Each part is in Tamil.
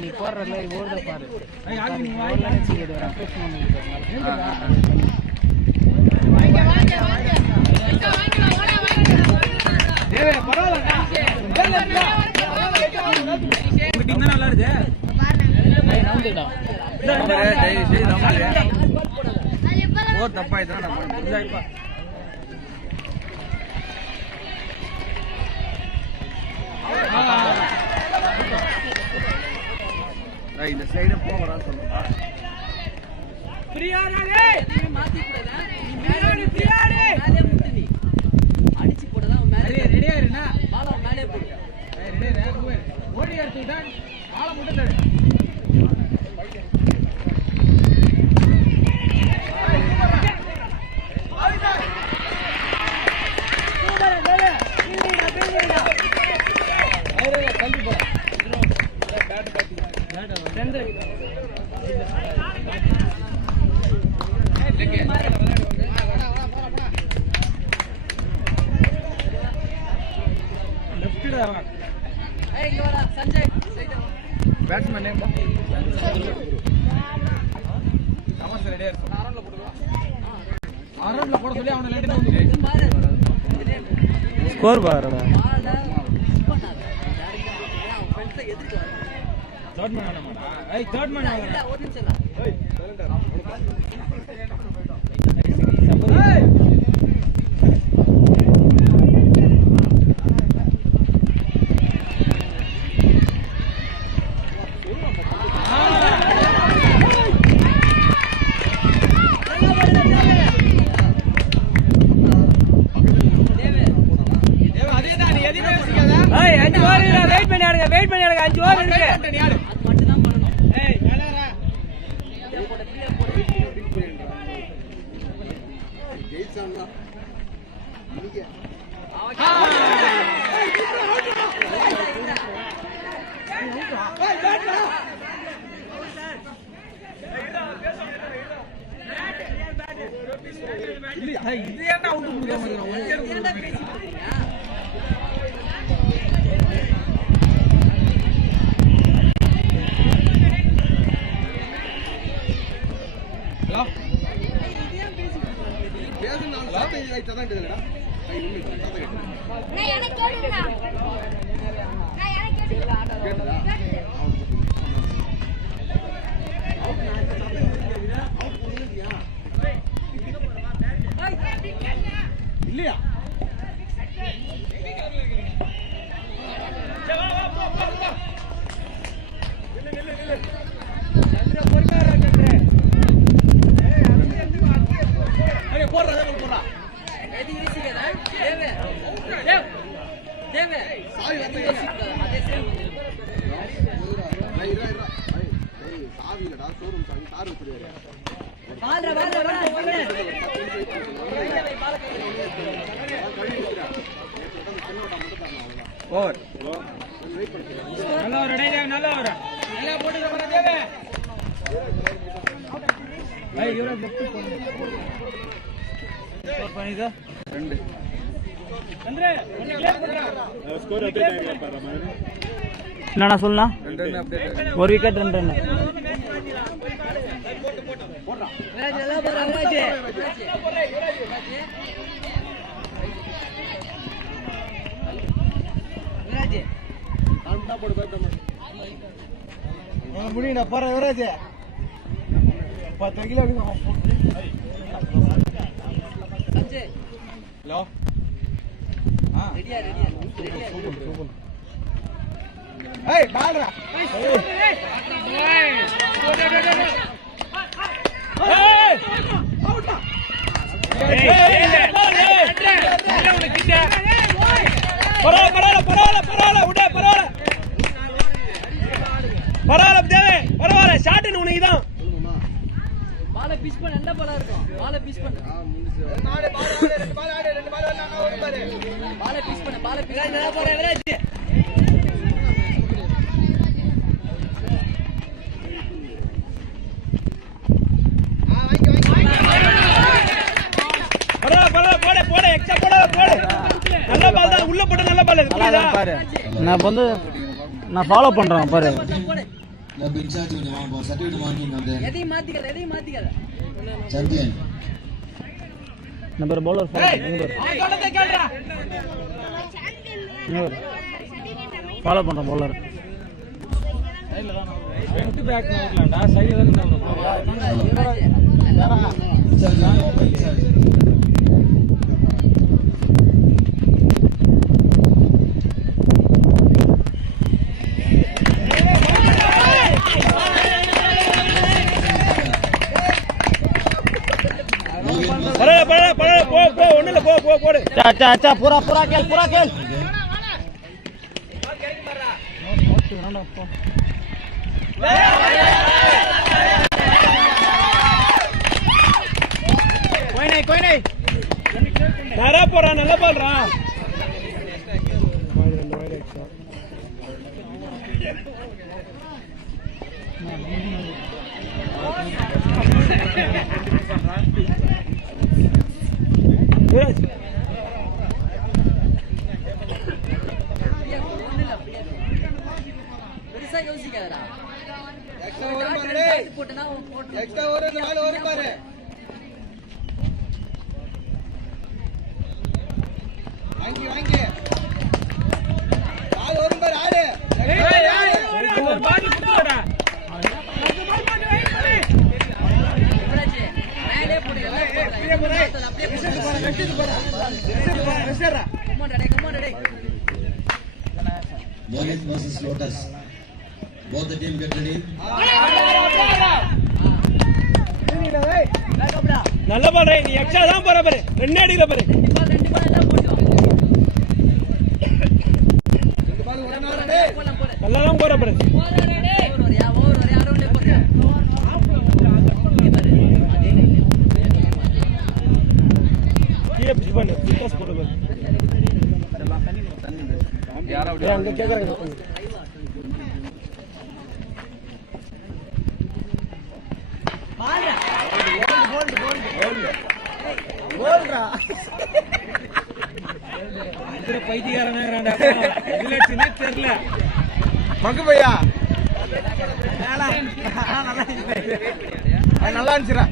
நீ போடுறல ஓடுத பாரு நல்லா இருக்கு தப்பாயிதான் இந்த சைடு போகறான்னு சொல்லுங்க அடிச்சு போட்டதான் ரெடியா இருனா பால மேலே போடு ஓடி எடுத்துட்டா பால முட்டை பேட்ஸ்மேன் நேம் ஆமா சார் ரெடியா இருக்கு அரௌண்ட்ல போட சொல்லி அவன லேட் வந்து ஸ்கோர் பாருடா थर्ड मैन आना मारा ए थर्ड मैन आना ஒரு நிமிஷம் ஏய் சைலண்டா வெயிட் பண்ணி எடுங்க 5 ஓவர் இருக்கு அது மட்டும் தான் பண்ணனும் ஏய் மேலரா போட கீழ போட பிக் பண்ணிடுறா ஜெயிச்சானா நீங்க இது ஏன்டா அவுட் கொடுக்குறீங்க இல்லையா ஓவர் நல்லா ரெடி நல்லா வர நல்லா போட்டு வர தேவே ஐ இவர லெஃப்ட் ஸ்கோர் பண்ணிதா 2 ಅಂದ್ರೆ ஸ்கோர் அப்டேட் ஆகி பாரு மாதிரி என்னடா சொல்லனா 2 ரன் அப்டேட் ஒரு விக்கெட் 2 ரன் போடுறா நல்லா போற அம்மாஜி விராஜ் காண்டா போடு பயப்படாம முடியடா பாரு விராஜ் 10 கிலோ சஞ்சய் ஹலோ ரெடியா சூப்பர் ஏய் பால்ரா ஏய் அவுட் பரவாயில்ல விட பரவாயில்ல தேவே பரவாயில்ல ஷாட் உனக்குதான் பால பிச் பண்ண எந்த பாலா இருக்கும் பால பிச் பண்ணு ரெண்டு பால் நான் ஓடு பாரு பால பிச் நல்லா போற விராஜ் பரவாயில்ல போடு எக்ஸ்ட்ரா போடு நல்ல பால் தான் உள்ள போட்டு நல்ல பால் இருக்குடா பாரு. நான் வந்து நான் ஃபாலோ பண்றேன் பாரு. நான் இன்சார்ஜ் கொஞ்சம் வாங்க சர்டிஃபிகேட் வாங்கிங்க அந்த எதையும் மாத்திக்காத சாம்பியன் நம்பர் பவுலர் ஃபாலோ பண்றேன் பவுலர். ஃப்ரண்ட் பேக் வரலாம்டா சைடுல தான் இன்சார்ஜ் வாங்க இன்சார்ஜ் अच्छा पूरा पूरा खेल कोई नहीं तारा पोरा नल्ला बोल रहा பெருசா யோசிக்காதடா போட்டுனா எக்ஸ்ட்ரா ஒரு 4 ஓவர் பாரு வாங்கி 4 ஓவர் பாரு ஆடு ஒரு பால் குடுடா மேலே போடு Lotus versus Lotus. Both the team get ready. நல்ல பால் நீ எக்ஸ்ட்ரா தான் போற பாரு. ரெண்டு அடிக்குற பாரு. ரெண்டு பால் எல்லாம் போடு. ரெண்டு பால் ஒரு டேய் நல்லா தான் போற பாரு. ஓவர் வரையா அரவுண்டே போடு. டிஎஃப் பண்ணு. ஃபிட்னஸ் போடு பாரு. யாரோ அங்க கேக்குறாங்க. கோல்ரா இதுல பைத்தியக்காரனாங்கறான்டா. இதுல சின்ன தெரியல. மக்கு பையா நல்லா இருந்துச்சுடா.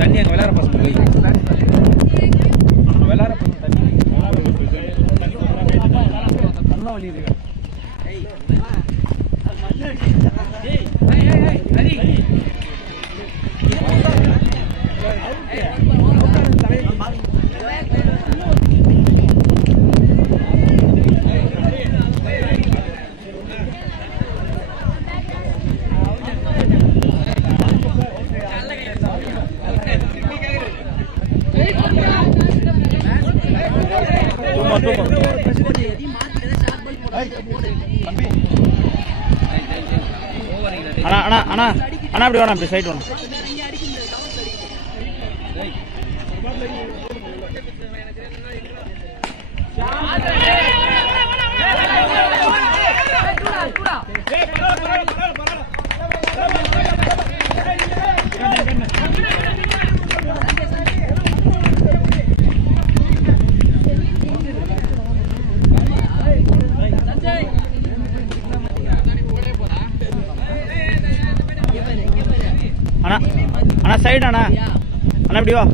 தண்ணி அங்க விளையாட பசங்க போய் விளையாட பசங்க தண்ணி நல்லா வலி இருக்கு. அண்ணா அப்படி வேணாம், அப்படி சைட் வேணும். அண்ணா சைடு அண்ணா இப்படி வா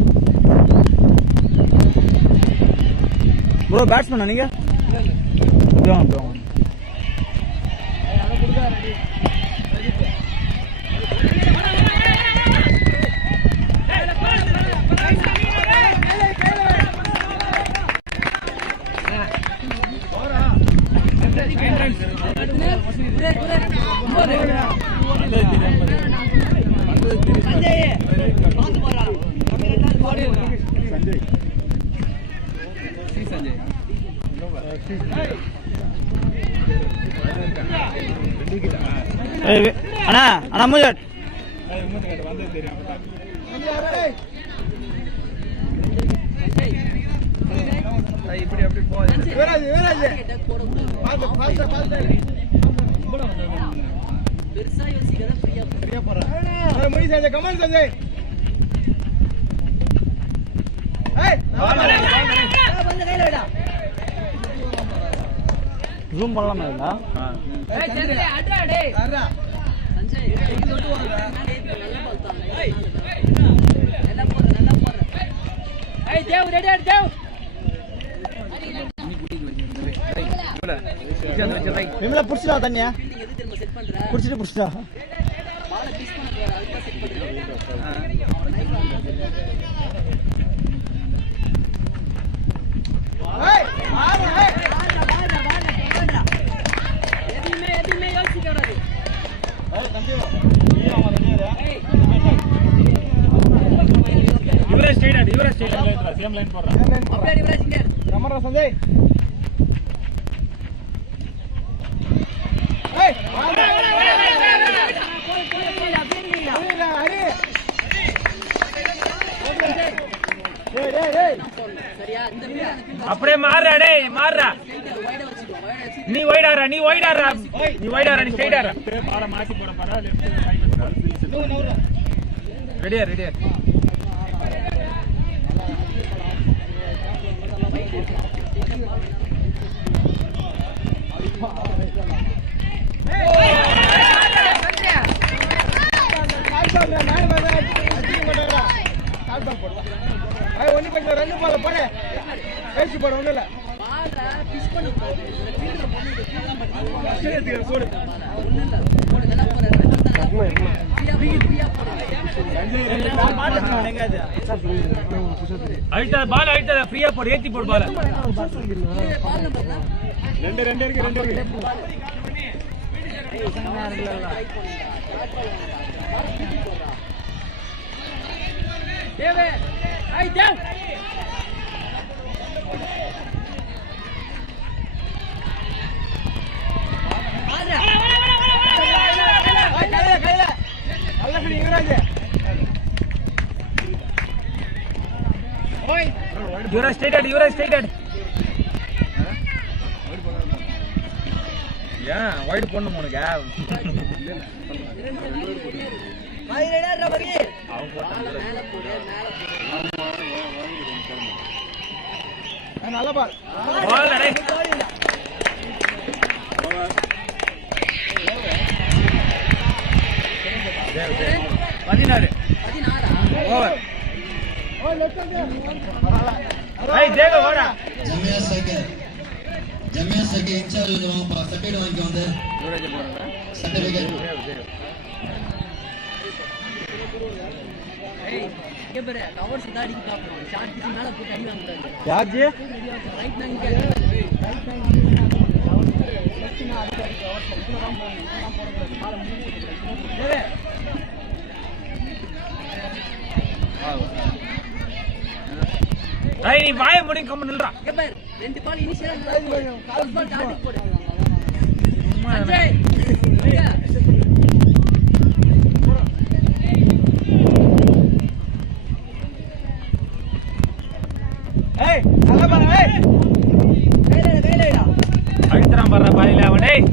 ப்ரோ. பேட்ஸ்மேனா நீங்க? இப்படி வாங்க. அண்ணா மூஜட் இப்படி அப்படி போகுது. வீராஜ் பெருசா யோசிக்காத, ஃப்ரீயா போறா. முடி சஞ்சய், கமான் சஞ்சய். வந்து கையில விடா ஜூம் பண்ணலாமா இல்ல ஏய் சந்திரே அட்ரா டேய் அட்ரா சஞ்சய் இது விட்டு வாங்க நல்ல பால் தான் நல்லா போற ஏய் தேவ் ரெடி ஆடு தேவ் விமலா புடிச்சா தண்ணியா ஃபீல்டிங் எது திரும்ப செட் பண்ற புடிச்சிட்டா பால பீஸ் பண்ண போற அதுக்கு செட் பண்ற ஏய் ஆறு ஏய் எதுமே யோசிக்க கூடாது இவரே ஸ்ட்ரைட் சேம் லைன் போடுறா அப்படியே யுவராஜ் இங்க ரமரா சஞ்சய் ஏய் சரியா இந்த ஃபீல்ட் அப்படியே மாறுடா டேய் மாறுடா வைட வச்சிட்டு நீ வைடாரா நீ ஸ்ட்ரைட் ஆறா பால மாத்தி போட பாரா லெஃப்ட் ரெடியா ஒண்ணு கொஞ்சம் ரெண்டு போல போட பேசி போட ஒண்ணு இல்ல பால்ல பிஷ் பண்ணு ஃபீல்ட்ல போடு இந்த ஃபீல்ட்ல பண்ணி போடு ஒண்ணு இல்ல போடு நல்லா போற ஃப்ரீயா போடு அழுத்தா பால் அழுத்தா ஃப்ரீயா போடு ஏத்தி போடு பால் பால் நம்பர் ரெண்டு இருக்கு தேவே ஐ தேவ் ஆடா கையில நல்ல பிடி யுவராஜ் ஓய் யுவராஜ் ஸ்ட்ரைட் ஆடு ஏன் வைட் போடணும் உனக்கு ஐ ரெடா பரி அவன் போட்டான் மேல போடு நல்ல பால் பால் அடே பதினாறு 16 ஓவர் ஏய் தேவ வாடா ஜமியா சர்க்கே இன்சார்ஜ் வந்து வாங்கப்பா சர்டிஃபிகேட் வாங்கிக்கோ வந்து சர்டிஃபிகேட் ஏய் கேபரே கவர்ஸ் தான் அடிக்க பாப்போம் ஷாட் பிச்சு மேல போட்டு அடி வாங்க கூடாது யாஜி ரைட் நாங்க கேட்க ஏய் நீ வாயை மூடி கம்ம நில்றா கேபர் ரெண்டு பால் இனிஷியலா கால் பால் டார்கெட் போடு சஞ்சய் இங்க ஏய் நல்ல பால் ஏய் கையில அழுத்துறான் பாரு பாலில அவன் டேய்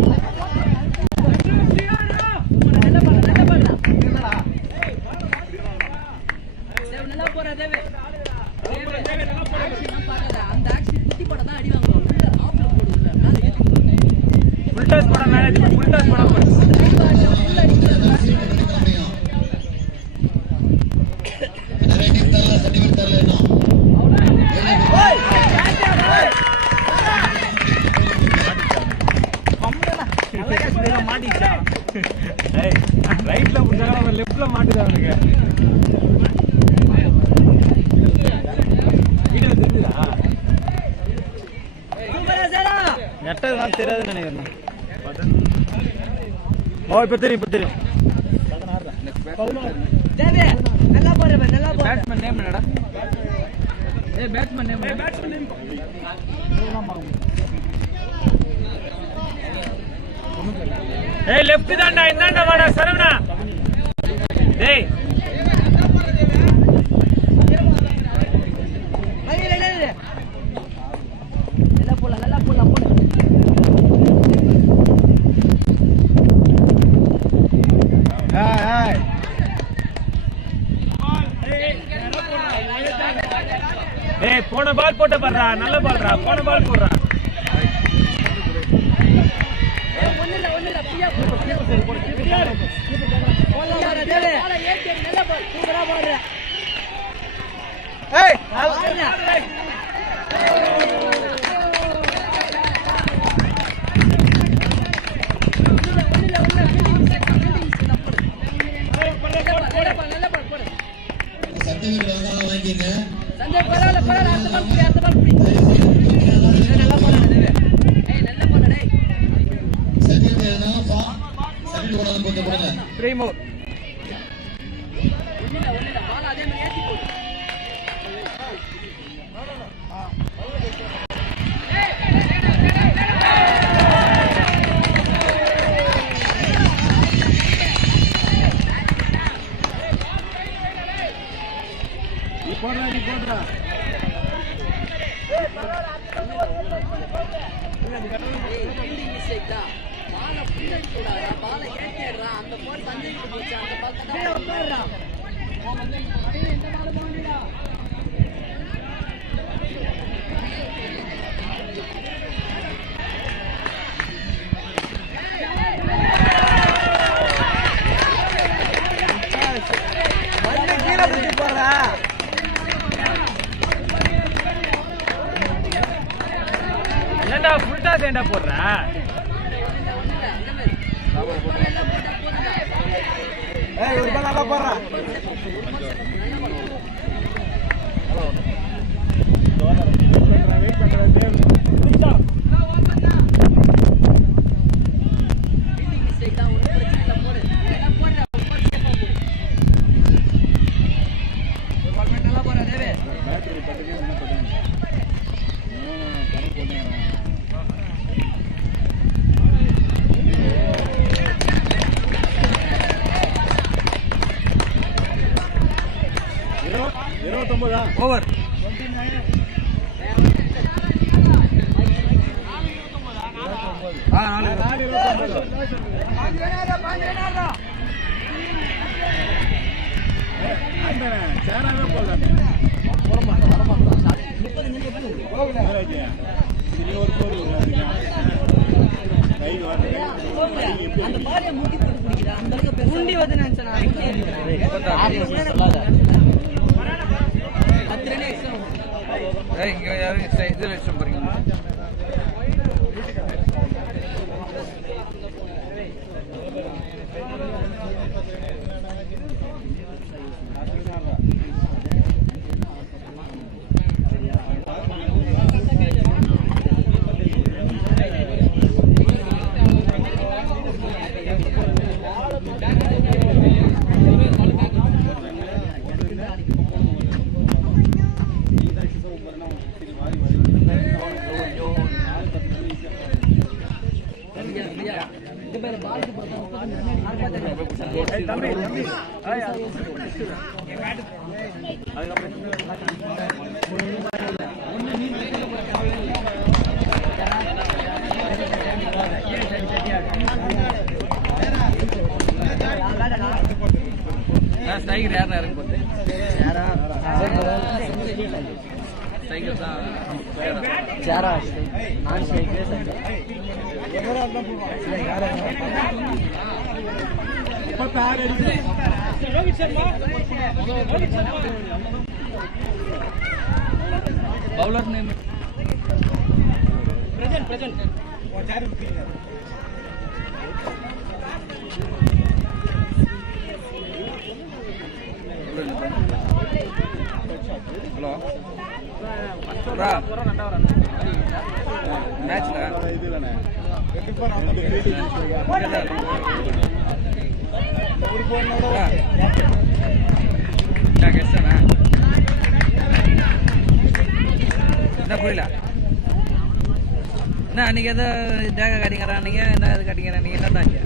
நல்ல பால் என்னடா தேவ் நல்லா போற தேவ் அந்த ஆக்ஷன் குட்டி போட தான் அடி வாங்குவோம் உள்ள ஆஃப்ல போடு உள்ள மேல ஏத்தி போடு ஃபுல் டாஸ் போட மேல ஃபுல் டாஸ் போட போடு உள்ள அடிக்கிறது நிறைய டீம் தரல சர்டிஃபிகேட் தரல மாட்டிச்சா ஏய் ரைட்ல புடிச்சா அவன் லெஃப்ட்ல மாட்டுதா அவனுக்கு வீடியோ தெரியுதா சூப்பரா சேடா நெட்டது தான் தெரியாதுன்னு நினைக்கிறேன் ஓ இப்ப தெரியும் தேவே நல்லா போற நல்லா போற பேட்ஸ்மேன் நேம் என்னடா ஏய் பேட்ஸ்மேன் நேம் ஏய் லெஃப்ட் தான்டா இந்தாண்ட வாடா சரவணா டேய் நல்லா போலாம் போடு ஏய் நல்ல பால்ரா போன பால் போடுறா ஏண்டா ஃபுல்டா தேண்டா போடுறா ஒரு பால் நல்லா போடுறா ஓவர் இங்க யாரும் இதுல வச்சு போறீங்க ஸ்ட்ரைக்கர் யாரா இறங்க போகுது ஸ்ட்ரைக்கர் தான் சேரா நான் striker Rohit Sharma bowler name present hello match புரியல என்ன அன்னைக்கு எதோ தேக காட்டிங்கிறானீங்க என்ன இது காட்டிங்கிறானீங்க என்ன தாங்க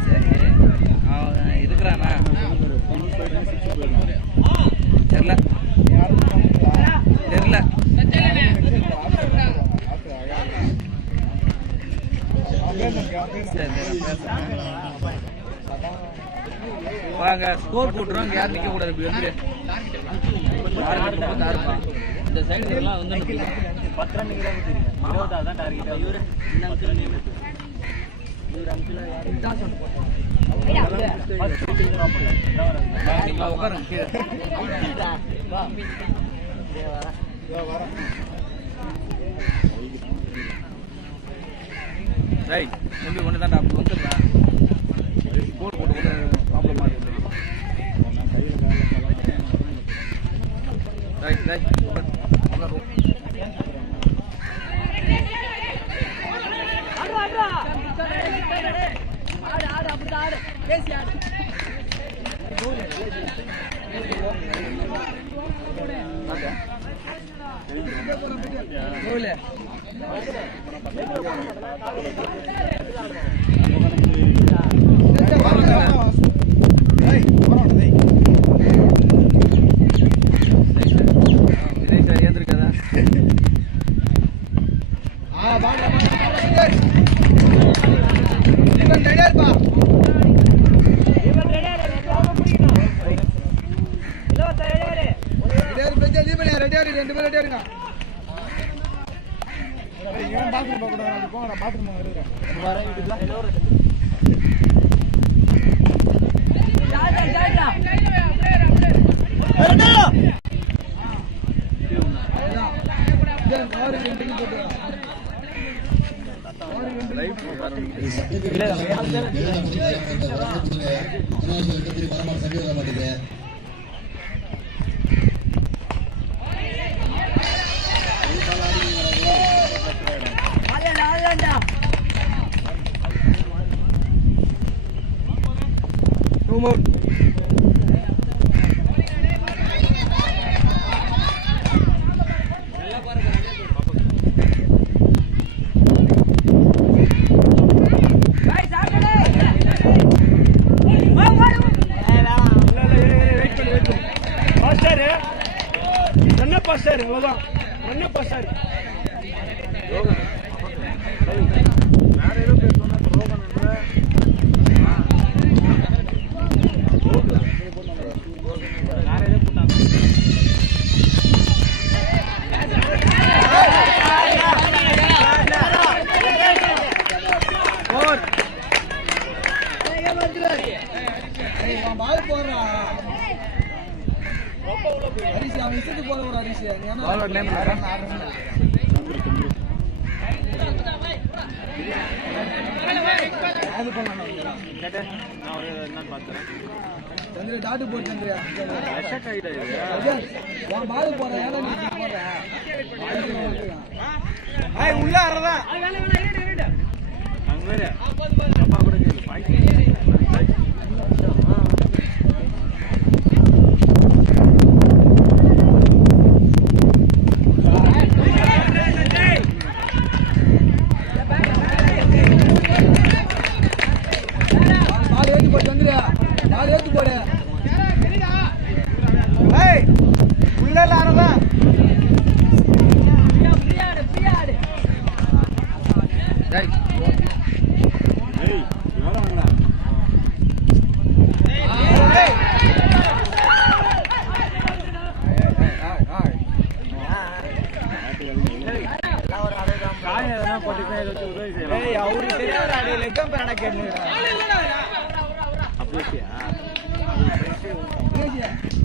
சரி அவன் இருக்கிறானா தெரியல தெரியல வாங்க ஸ்கோர் போட்டுறோம், யாரும் நிக்க கூடாது. இப்படி வந்து இந்த சைடு எல்லாம் வந்து 10 ரன் தான் டார்கெட். இவரு உட்காருங்க. ரைட் முந்தி ஒன்று தான் அப்படி வந்துடுறேன். ஸ்கோர் போட்டு ப்ராப்ளமாக இருக்குது. ரைட் ரைட் டாட்டு போட்டு உள்ள அறதான்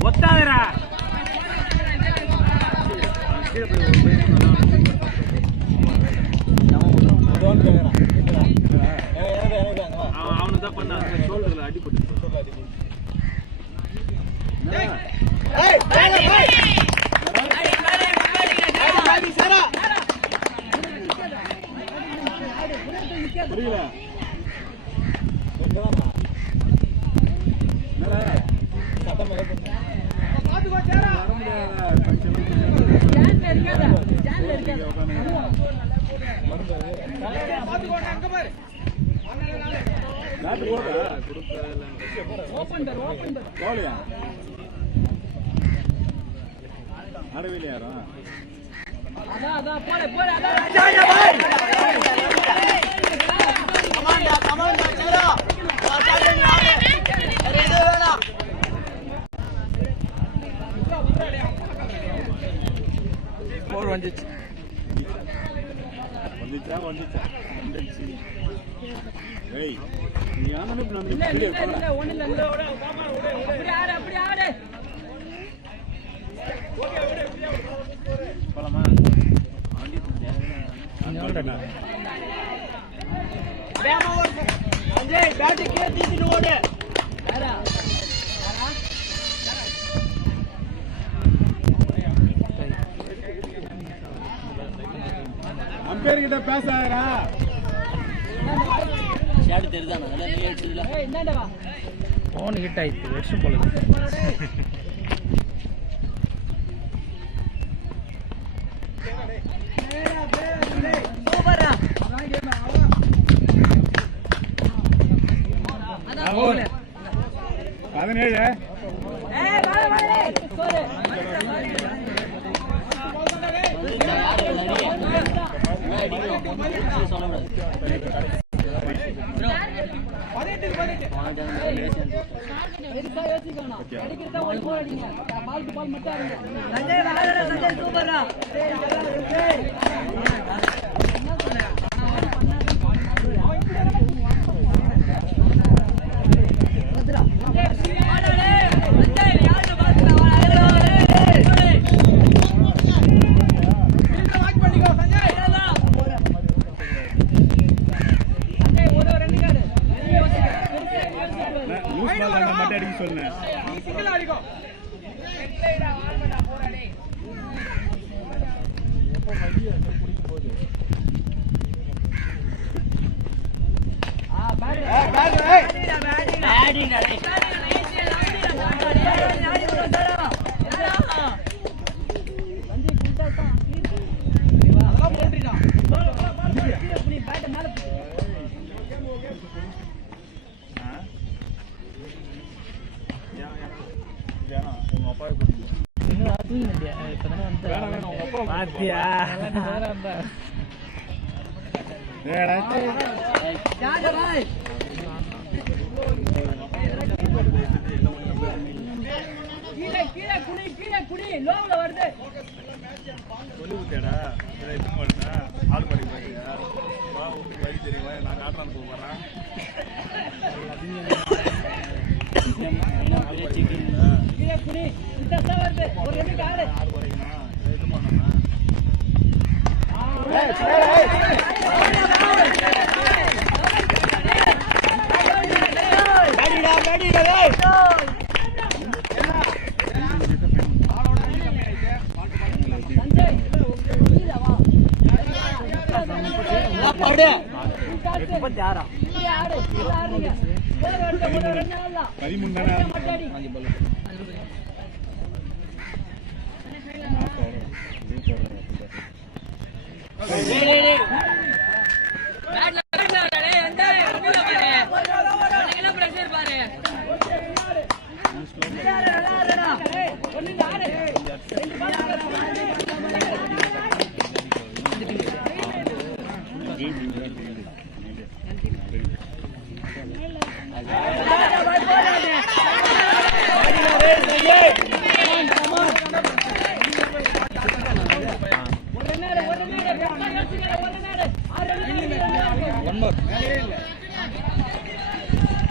ஒத்தாதரா அவனுதான் பண்ண ஷோல்டர்ல அடிபட்டு புரியல அடவில்லை யாரும் அதான் போல வந்துச்சு ஏய் நீ யானே அப்படி ஆடு போலாமா அஞ்சய் பேட் கேட்டிட்டு ஓடு வேறா அம்பேர் கிட்ட பேசாதடா ஷாட் தெரிதானே அத நீ எடுத்துடல ஏய் என்னடா போன் ஹிட் ஆயிடுச்சு வெச்சு போல சூப்பரா அதான் கோல் 17 ஏய் வாடா கோல்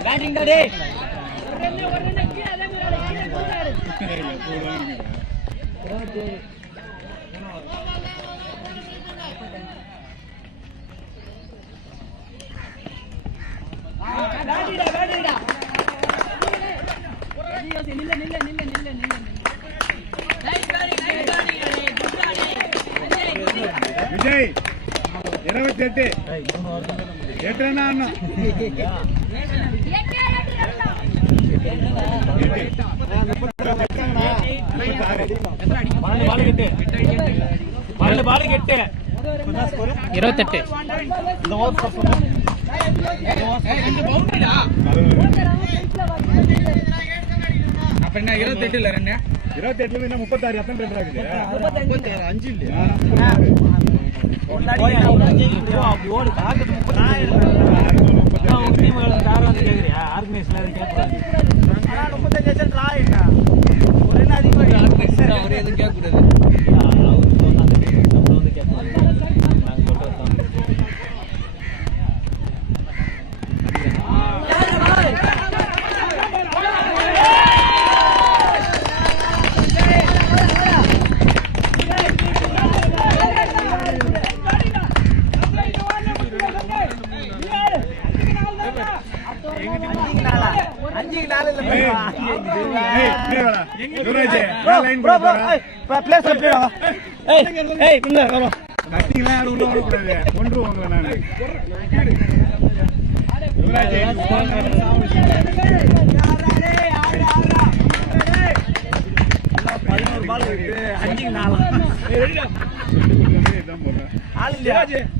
Batting today. Vijay, 28. எட்டனா அண்ணா பால் கெட்டு 28 அப்ப என்ன 28 இல்ல ரெண்டு 28ல என்ன 36 எத்தனை ரன் ஆகுது 5 இல்லையா ஓடு காக்கு 36 உங்க டீம் யாரும் வந்து கேக்குறியா ஆர்கனைஸ்ல அது கேட்கக்கூடாது 35 லட்சம் டிரா ஆயிட்டா ஒரு என்ன அதிகமா ஆர்கனைஸ்ல அவரே எதுவும் கேட்கக்கூடாது அவர் சொன்னாங்க நம்ம வந்து கேட்கலாம் நாங்க சொல்றது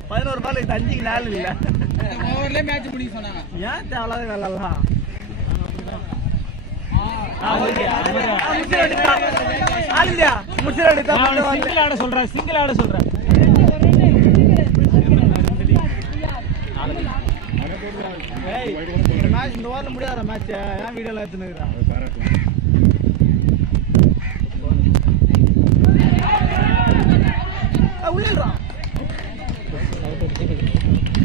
பதினோரு பால் 5 4 இல்ல மேட்ச் முடிக்க சொன்னாங்க ஏன் தேவலாத வேலைலாம் சிங்கிள் ஆட சொல்றேன் இந்த வாரம் முடியாத மேட்ச் ஏன் வீடியோல எடுத்துனுக்குறான்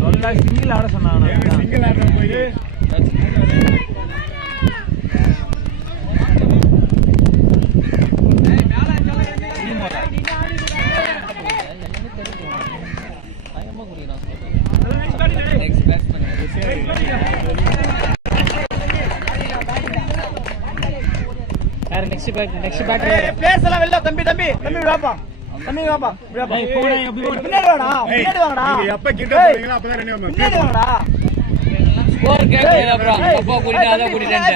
சொல்ல சிங்கிள் ஆட சொன்னாங்க சிங்கிள் ஆட போய் நெக்ஸ்ட் பேட் பிளேயர்ஸ் எல்லாம் வெளில தம்பி வாப்பா பின்னாடி வாங்கடா எப்ப கிட்ட போறீங்களோ அப்பதான் ரெடி ஆகும் பின்னாடி வாங்கடா ஸ்கோர் கேக்குறீங்க அப்புறம் அப்பா கூடினா அத கூடிட்டேன்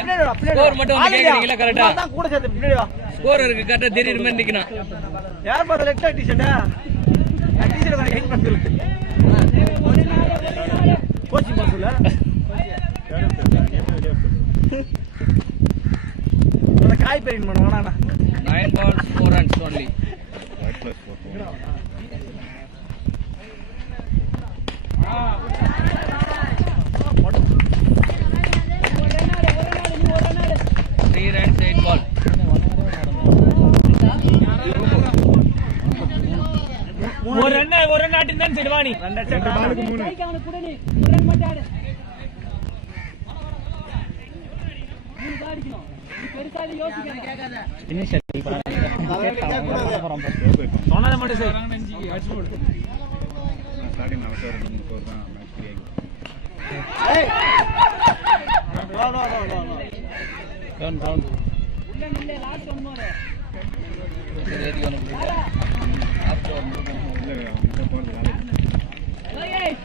ஸ்கோர் மட்டும் வந்து கேக்குறீங்களா கரெக்ட்டா அதான் கூட சேர்த்து பின்னாடி வா ஸ்கோர் இருக்கு கரெக்ட்டா தெரியுற மாதிரி நிக்கணும் யார் பாத்த லெஃப்ட் டி-ஷர்ட் டி-ஷர்ட் வாங்கி ஹேங் பண்ணு கோச்சிங் பாஸ்ல அந்த காய் பெயிண்ட் பண்ணுவானா 9 balls 4 runs only white plus 4 3 runs 8 ball ஒரு ரன் ஆட்டினா செடுவானி ரெண்டு பாலுக்கு 3 கை காண கூட நீ ஒரு ரன் மட்டும் ஆடு 3 அடிக்கணும் பெருசாலி யோசிக்காத கேட்காத ஃபினிஷ் அடி சொன்னத மட்டும் செய் அடிச்சு போடு ஸ்டார்டிங் அவசர ரன் ஸ்கோர் தான் மேட்ச் கிளியர் ஏய் நோ டவுன் உள்ள நில்லே last one more ready one after இல்ல அங்க போறது வேலை ஏய்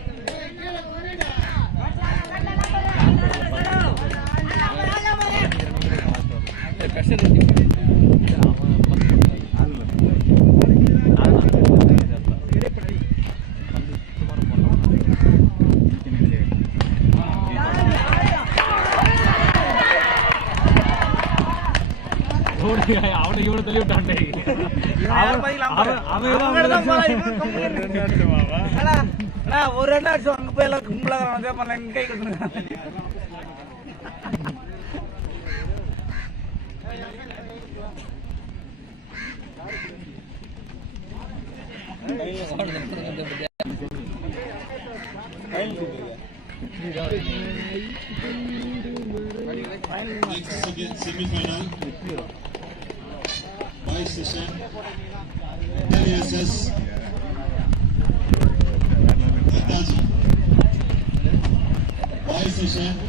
கஷ்டம் அவனை இவனை தள்ளி விட்டான் ஒரு ரெண்டு அடிச்சு அங்க போய் எல்லாம் கும்பலாக கை கொடுத்துருக்காங்க Semi-final. Boys session. LSS. Boys session.